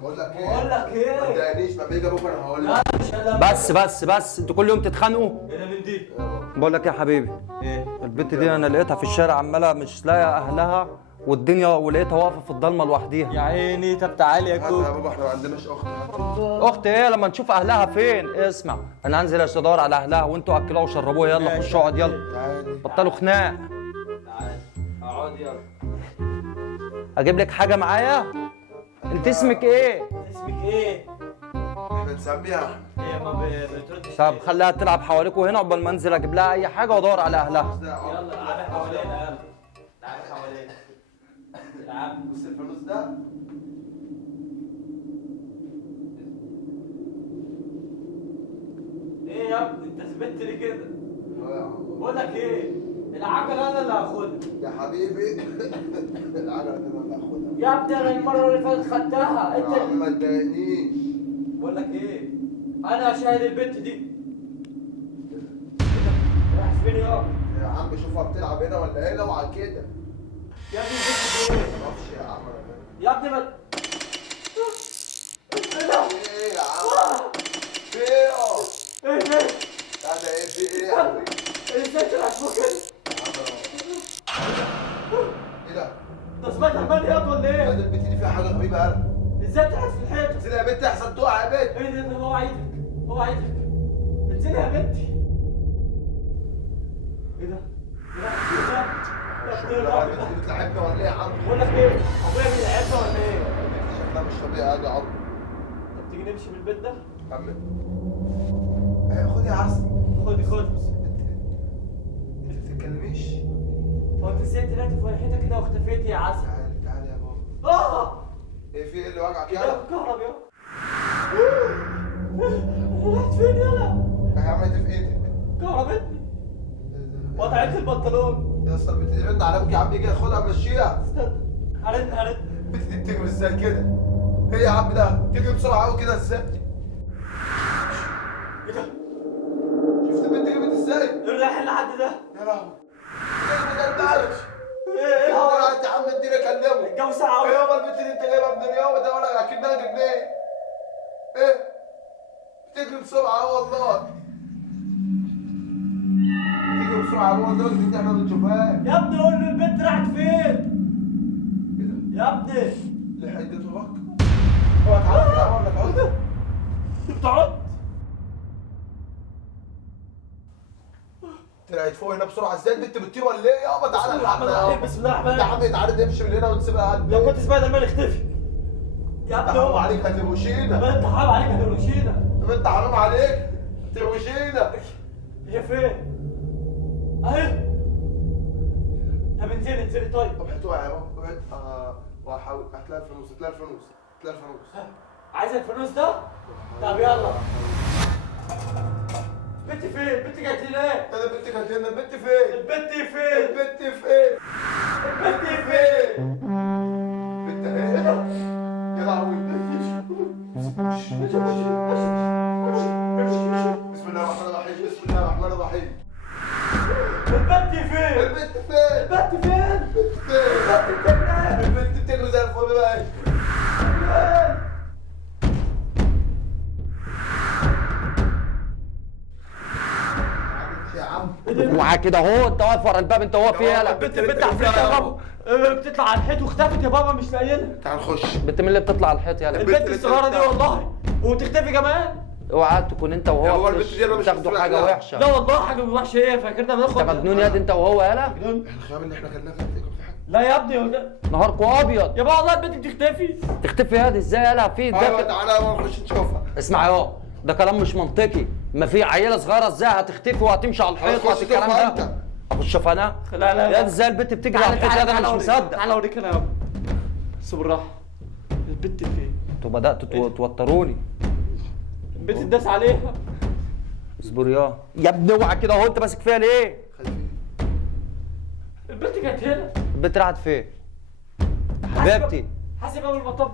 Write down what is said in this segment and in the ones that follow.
بقول لك ايه ما تضايقنيش، ما بيجي بكره انا هقول لك. بس انتوا كل يوم تتخانقوا. انا من دي. بقول لك إيه يا حبيبي، ايه البنت دي انا لقيتها في الشارع عماله مش لاقيه اهلها والدنيا، ولقيتها واقفه في الضلمه لوحديها. يا عيني. طب تعالي يا يا كوك. بابا احنا ما عندناش اخت. اخت ايه لما نشوف اهلها فين؟ اسمع، انا هنزل ادور على اهلها وانتوا اكلوها وشربوها. يلا خشوا اقعد، يلا تعالي بطلوا خناق. تعالي اقعد يلا. اجيب لك حاجه معايا؟ انت اسمك ايه؟ اسمك ايه؟ احنا نسميها هي ما بتردش. طب خليها تلعب حواليكوا هنا عقبال ما انزل اجيب لها اي حاجه وادور على اهلها. يلا العبي حوالينا يلا. العبي حوالينا. العب. بص الفلوس ده. ايه يا ابني انت ثبت لي كده؟ يا عم. بقول لك ايه؟ العجله انا اللي هاخدها. يا حبيبي العجله دي انا اللي هاخدها. يا ابني انا المره اللي فاتت خدتها يا انت. عم ما تضايقنيش. بقول لك ايه؟ انا شاهد البنت دي. رايح فين يا؟ يا عم شوفها بتلعب هنا ولا هنا وعلى كده. يا ابني البنت دي ايه؟ ما اعرفش يا عم انا. يا ابني ما ايه يا عم؟ في ايه ايه ده؟ لا ده ايه في ايه يا عم؟ ازاي طلعت فوق كده؟ ايه ده؟ انت سمعت عمال ياض ولا لا ايه؟ ده البت دي فيها حاجه غريبه قوي. ازاي طلعت في الحيط؟ انزلي يا بنت احسن تقع يا بنت. ايه ده هو عيدك هو عيدك. انزلي يا بنتي. ايه ده؟ ايه ده؟ يا ابني لا الراجل ده. البنت دي بتلعبنا ولا ايه يا عم؟ بقول لك ايه؟ ابويا بيلعبنا ولا ايه؟ البنت دي شكلها مش طبيعي يا عم. طب تيجي نمشي من البيت ده؟ كمل. خد يا عسل. خدي خدي. انت ما بتتكلميش؟ هو انت ازاي طلعت في فرحتك كده واختفيتي يا عسل؟ تعالي تعالي يا بابا. اه ايه في ايه اللي وجعك يا يلا؟ كهرب يا. رحت فين يلا؟ يا عم دي في ايدك. كهربتني. وقطعت البنطلون. يا اسطى البنت دي رن على ابوك يا عم يجي ياخدها مشيها. استنى. هرد. البنت دي بتجري ازاي كده؟ ايه يا عم ده؟ تجري بسرعه قوي كده ازاي؟ ايه ده؟ شفت البنت جريت ازاي؟ الرايح لحد ده. يا لهوي. ايه ما كلمتش. ايه الهوا؟ يا عم اديني اكلمه. الجو ساعة ايه قوي. يابا البنت دي انت جايبها من اليوم ده ولا اكنها جبناه؟ ايه؟ بتجري بسرعه اهو والله. بتجري بسرعه اهو لدرجه ان احنا ما بنشوفهاش. يا ابني قول له البنت راحت فين؟ ايه ده؟ يا ابني لحقت وراك. اوعى تعالى كده ولا تعود. بتقعد. طلعت فوق هنا بسرعه ازاي؟ البنت بتطير ولا ايه؟ يابا تعالى بسم الله الرحمن الرحيم. بسم الله الرحمن يا عم تعالى نمشي من هنا ونسيبها على لو البيت. كنت سبايدر مان اختفي. يا ابني حرام هو عليك هتروشينا. ما انت حرام عليك هتروشينا. طب انت حرام عليك تروشينا. هي فين؟ اهي. طب انزلي طيب. طب هتوقع يا بابا. وهحاول هتلاقي الفانوس هتلاقي الفانوس. عايز الفلوس ده؟ طب يلا. البنت فين؟ البنت جات لي ليه؟ انا البنت كانت هنا. البنت فين؟ البنت فين؟ البنت فين؟ البنت فين؟ البنت ايه؟ يا لهوي. بسم الله الرحمن الرحيم. بسم الله الرحمن الرحيم. البنت فين؟ البنت فين؟ البنت فين؟ البنت فين؟ البنت فين؟ البنت بتجري زي الفل بقى. يا عم ومعاه كده اهو، انت واقف ورا الباب، انت هو في ايه؟ يلا البنت عفريت يا بابا. بتطلع على الحيط واختفت يا بابا مش لاقيينها. تعال نخش. البنت مين اللي بتطلع على الحيط؟ يلا البنت الصغيرة دي والله وتختفي كمان. اوعى تكون انت يا وهو هو البنت دي انا مش بتاخدوا مسؤول حاجه عنها. وحشه. لا والله حاجة وحشة ايه فاكرنا بناخد. انت مجنون يا دي انت وهو. يلا الخيام اللي احنا كلناها كانت في حاجه. لا يا ابني ولا. نهاركوا ابيض. يا بابا والله البنت بتختفي. تختفي يا دي ازاي؟ يلا في ايوه ده. تعالى نخش نشوفها. اسمع اهو، ده كلام مش منطقي. ما في عيله صغيره ازاي هتختفي وهتمشي على الحيط هتخش الكلام تشوفها ده؟ انت. اخش اشوف انا؟ لا يا دي ازاي البنت بتجري على الحيط؟ يا ده انا مش مصدق. تعالى اوريك انا يابا. بس بالراحة. البنت فين؟ انتوا بداتوا توتروني. البنت اتداس عليها. اصبر يا ابني اوعى كده اهو، انت ماسك فيها ليه؟ خايفين. البنت كانت هنا. البنت راحت فين؟ حبيبتي حاسب اول ما طب.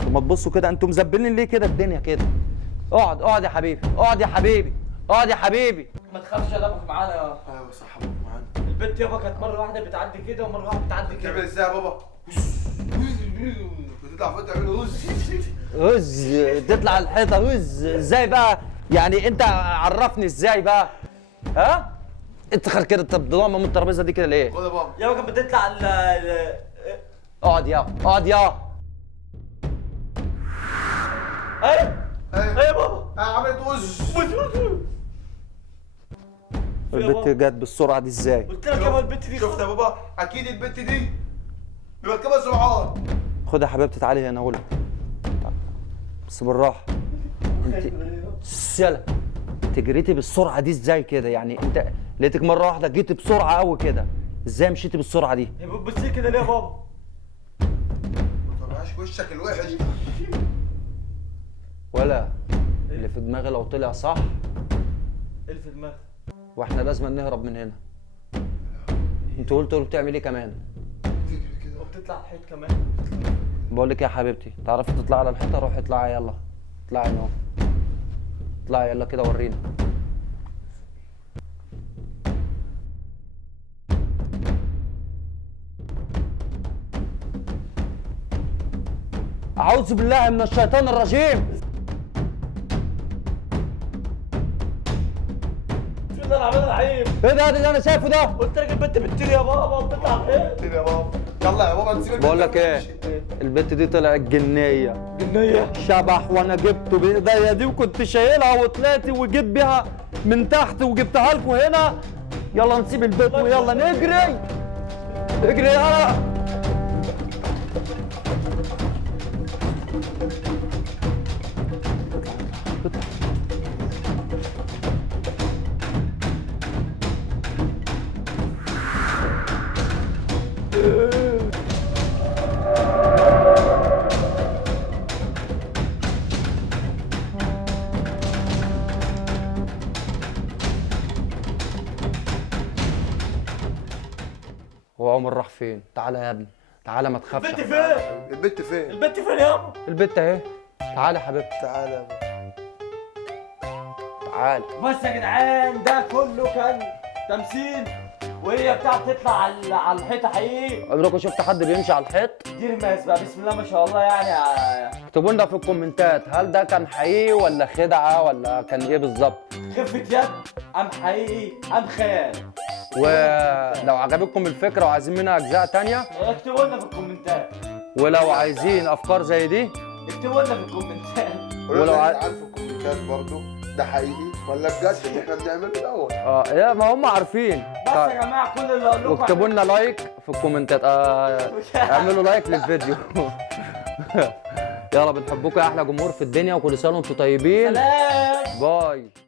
انتوا ما تبصوا كده، انتوا مزبلين ليه كده الدنيا كده؟ اقعد يا حبيبي، اقعد يا حبيبي. ما تخافش ادمك معانا يا. ايوه صح ابوك معانا. البنت يابا كانت مرة واحدة بتعدي كده ومرة واحدة بتعدي بتعمل كده. ازاي يا بابا؟ تطلع فوق تعمل هز. هز تطلع الحيطه هز ازاي بقى؟ يعني انت عرفني ازاي بقى؟ ها؟ اتخر كده، طب ضامه من الترابيزه دي كده ليه؟ خد يا بابا. يابا كانت بتطلع اقعد يا اقعد يا ايوه ايوه يا بابا. عملت هز. البت جت بالسرعه دي ازاي؟ قلت لك يابا البت دي شفت يا بابا؟ اكيد البت دي مركبه سرعان. خد يا حبيبتي تعالي هنا اقول بس بالراحه. انت سلا انت جريتي بالسرعه دي ازاي كده؟ يعني انت لقيتك مره واحده جيتي بسرعه قوي كده، ازاي مشيتي بالسرعه دي؟ هي بتبص لي كده ليه يا بابا؟ ما تطلعش وشك الوحش. ولا اللي في دماغي لو طلع صح ايه اللي في دماغك؟ واحنا لازم نهرب من هنا. انت قلت بتعمل ايه كمان؟ تجري كده. وبتطلع الحيط كمان. بقول لك يا حبيبتي تعرفي تطلعي على الحيطه؟ روحي اطلعي يلا، اطلعي اهو، اطلعي يلا كده ورينا. أعوذ بالله من الشيطان الرجيم. شو اللي انا عاملها العيب؟ ايه ده اللي انا شايفه ده؟ قلت لك البت بتطير يا بابا وبتطلع الحيط. تجري يا بابا. يلا يا بابا نسيب البت. بقول لك ايه، البت دي طلعت جنيه جنيه شبح، وانا جبته بايديا دي وكنت شايلها وطلعت وجيت بيها من تحت وجبتها لكم هنا. يلا نسيب البيت ويلا نجري، اجري يلا. هو عمر راح فين؟ تعالى يا ابني، تعالى ما تخافش. البت فين؟ البت فين؟ البت فين يابا؟ البت اهي، تعالى يا حبيبتي تعالى يا بابا. تعالى. بس يا جدعان ده كله كان تمثيل، وهي تطلع على الحيطه حقيقي. عمركم شفت حد بيمشي على الحيط؟ دي رماس بقى بسم الله ما شاء الله يعني. اكتبوا لنا في الكومنتات هل ده كان حقيقي ولا خدعه ولا كان ايه بالظبط؟ خفة يد ام حقيقي ام خيال. ولو عجبتكم الفكره وعايزين منها اجزاء تانية، اكتبوا لنا في الكومنتات. ولو عايزين افكار زي دي اكتبوا لنا في الكومنتات. ولو عارف الكومنتات برضه ده حقيقي ولا بجد اللي احنا بنعمله الاول. يا ما هم عارفين. بس يا جماعه كل اللي اقول لكم واكتبوا لنا لايك في الكومنتات. اعملوا لايك للفيديو. يلا بنحبكم يا احلى جمهور في الدنيا، وكل سنه وانتم طيبين. سلام. باي.